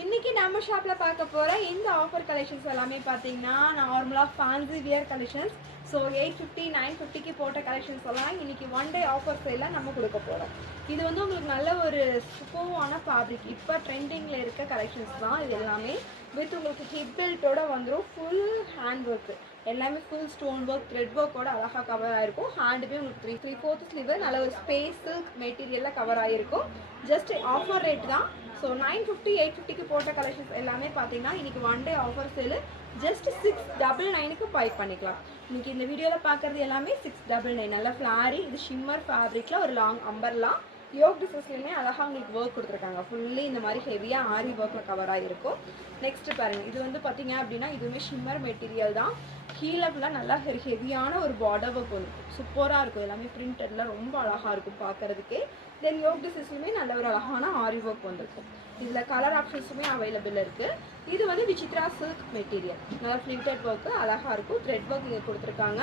இன்னைக்கு நம்ம ஷாப்ல பார்க்க போற இந்த ஆஃபர் கலெக்ஷன்ஸ் எல்லாமே பாத்தீங்கன்னா நார்மலா ஃபேன்சி வியர் கலெக்ஷன்ஸ். ஸோ 850 950க்கு போட்ட கலெக்ஷன்ஸ் எல்லாம் இன்னைக்கு ஒன் டே ஆஃபர் சேல்ல நம்ம கொடுக்க போறோம். இது வந்து உங்களுக்கு நல்ல ஒரு சூப்பரான ஃபேப்ரிக், இப்போ ட்ரெண்டிங்ல இருக்க கலெக்ஷன்ஸ் தான் இது எல்லாமே. வித் உங்களுக்கு ஹிப் பெல்ட்டோட வந்துடும், ஃபுல் ஹேண்ட் ஒர்க், எல்லாமே ஃபுல் ஸ்டோன் ஒர்க் த்ரெட் ஒர்க்கோட அழகாக கவர் ஆகிருக்கும். ஹேண்டுமே உங்களுக்கு 3/4 ஸ்லீவ் நல்ல ஒரு ஸ்பேஸ் சில்க் மெட்டீரியலில் கவர் ஆகிருக்கும். ஜஸ்ட் ஆஃபர் ரேட் தான். ஸோ 950 850க்கு போட்ட கலெக்ஷன்ஸ் எல்லாமே பார்த்தீங்கன்னா இன்றைக்கி one day offer sale just 699க்கு பை பண்ணிக்கலாம். இன்றைக்கி இந்த வீடியோவில் பார்க்குறது எல்லாமே 699. நல்ல ஃப்ளாரி, இது ஷிம்மர் ஃபேப்ரிக்கில் ஒரு லாங் அம்பர்லாம் யோக் டிசைன்ஸ்லையுமே அழகாக உங்களுக்கு ஒர்க் கொடுத்துருக்காங்க. ஃபுல்லி இந்த மாதிரி ஹெவியாக ஆரி ஒர்க்கில் கவர் ஆகிருக்கும். நெக்ஸ்ட் பாருங்கள், இது வந்து பார்த்தீங்க அப்படின்னா இதுவுமே ஷிம்மர் மெட்டீரியல் தான். கீழே ஃபுல்லாக நல்லா ஹெவியான ஒரு பார்டர் ஒர்க் இருக்கும், சூப்பராக இருக்கும். எல்லாமே பிரிண்டடில் ரொம்ப அழகாக இருக்கும் பார்க்குறதுக்கே. தென் யோக் டிசைன்ஸ்லையுமே நல்ல ஒரு அழகான ஆரி ஒர்க் வந்திருக்கும். இதில் கலர் ஆப்ஷன்ஸுமே அவைலபிள் இருக்குது. இது வந்து விசித்ரா சில்க் மெட்டீரியல், நல்லா ஃப்ளிட்டட் ஒர்க்கு அழகாக இருக்கும். த்ரெட் ஒர்க் இங்கே கொடுத்துருக்காங்க.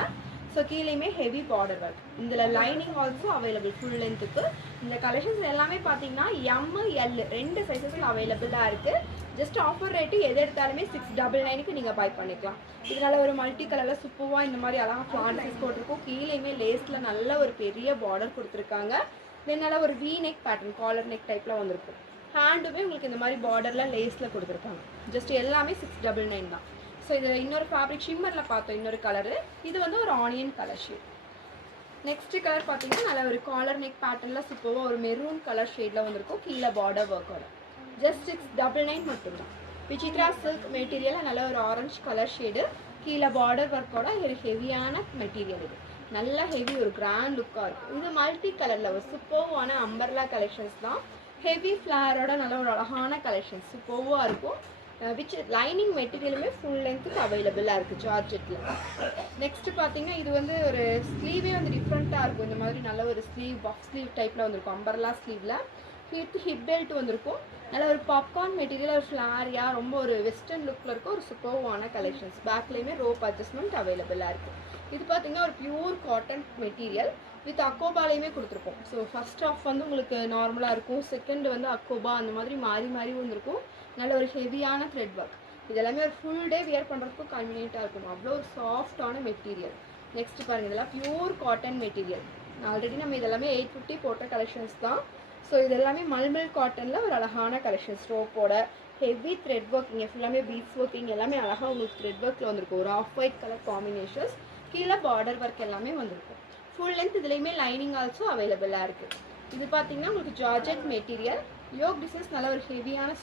ஸோ கீழேயுமே ஹெவி பார்டர் ஒர்க். இதில் லைனிங் ஆல்சோ அவைலபிள் ஃபுல் லென்த்துக்கு. இந்த கலெக்ஷன்ஸ் எல்லாமே பார்த்தீங்கன்னா எம் எல் ரெண்டு சைஸஸில் அவைலபிளாக இருக்குது. ஜஸ்ட் ஆஃபர் ரேட்டு எது எடுத்தாலுமே 699க்கு நீங்கள் பை பண்ணிக்கலாம். இதனால் ஒரு மல்டி கலரில் சூப்பராக இந்த மாதிரி அழகாக ஃப்ளான்சஸ் போட்டிருக்கும். கீழேயுமே லேஸில் நல்ல ஒரு பெரிய பார்டர் கொடுத்துருக்காங்க. தென்னால ஒரு V neck pattern, collar neck டைப்பில் வந்திருக்கும். ஹேண்டுமே உங்களுக்கு இந்த மாதிரி பார்டரில் லேஸில் கொடுத்துருக்காங்க. ஜஸ்ட் எல்லாமே 699 தான். ஸோ இது இன்னொரு ஃபேப்ரிக் ஷிம்மரில் பார்த்தோம், இன்னொரு கலரு. இது வந்து ஒரு onion colour shade. Next colour பார்த்தீங்கன்னா நல்ல ஒரு காலர் நெக் பேட்டர்னில் சூப்பராக ஒரு மெரூன் கலர் ஷேடில் வந்திருக்கும். கீழே பார்டர் ஒர்க்கோட ஜஸ்ட் 699 மட்டும்தான். விசித்ரா சில்க் மெட்டீரியல் நல்ல ஒரு ஆரஞ்சு கலர் ஷேடு, கீழே பார்டர் ஒர்க்கோட ஒரு ஹெவியான மெட்டீரியல். இது நல்ல ஹெவி ஒரு கிராண்ட் லுக்காக இருக்கும். இது மல்டி கலரில் ஒரு சூப்பர்வான அம்பர்லா கலெக்ஷன்ஸ் தான். ஹெவி ஃப்ளாரோட நல்ல ஒரு அழகான கலெக்ஷன்ஸ் சூப்பர்வாக இருக்கும். விச் லைனிங் மெட்டீரியலுமே ஃபுல் லென்த்துக்கு அவைலபிளாக இருக்குது ஜார்ஜெட்டில். நெக்ஸ்ட்டு பார்த்தீங்கன்னா இது வந்து ஒரு ஸ்லீவே வந்து டிஃப்ரெண்ட்டாக இருக்கும். இந்த மாதிரி நல்ல ஒரு ஸ்லீவ் பஃப் ஸ்லீவ் டைப்பில் வந்திருக்கும். அம்பர்லா ஸ்லீவில் ஹிப் பெல்ட் வந்திருக்கும். நல்ல ஒரு பாப்கார்ன் மெட்டீரியல், ஒரு ஃப்ளாரியாக ரொம்ப ஒரு வெஸ்டர்ன் லுக்கில் இருக்கும். ஒரு சூப்பர்வான கலெக்ஷன்ஸ். பேக்லேயுமே ரோப் அட்ஜஸ்ட்மெண்ட் அவைலபிளாக இருக்குது. இது பார்த்தீங்கன்னா ஒரு பியூர் காட்டன் மெட்டீரியல் வித் அக்கோபாலையுமே கொடுத்துருக்கோம். ஸோ ஃபர்ஸ்ட் ஆஃப் வந்து உங்களுக்கு நார்மலாக இருக்கும், செகண்ட் வந்து அக்கோபா அந்த மாதிரி மாறி மாறி வந்திருக்கும். நல்ல ஒரு ஹெவியான த்ரெட் ஒர்க். இது எல்லாமே ஒரு ஃபுல் டே வியர் பண்ணுறதுக்கும் கன்வீனியண்ட்டாக இருக்கும். அவ்வளோ ஒரு சாஃப்டான மெட்டீரியல். நெக்ஸ்ட் பாருங்கள், இதெல்லாம் பியூர் காட்டன் மெட்டீரியல். ஆல்ரெடி நம்ம இதெல்லாமே 850 போட்ட கலெக்ஷன்ஸ் தான். ஸோ இது எல்லாமே மல்மல் காட்டனில் ஒரு அழகான கலெக்ஷன்ஸ். ரோப்போட ஹெவி த்ரெட் ஒர்க், இங்கே ஃபுல்லாமே பீட்ஸ் ஒர்க்கிங் எல்லாமே அழகாக உங்களுக்கு த்ரெட் ஒர்க்கில் வந்திருக்கும். ஒரு ஆஃப் ஒயிட் கலர் காம்பினேஷன்ஸ், கீழே பார்டர் ஒர்க் எல்லாமே வந்திருக்கும். ஃபுல் லென்த் இதுலேயுமே லைனிங் ஆல்சோ அவைலபிளாக இருக்குது. இது பார்த்தீங்கன்னா உங்களுக்கு ஜார்ஜெட் மெட்டீரியல். யோக் டிசைன்ஸ் நல்ல ஒரு ஹெவியான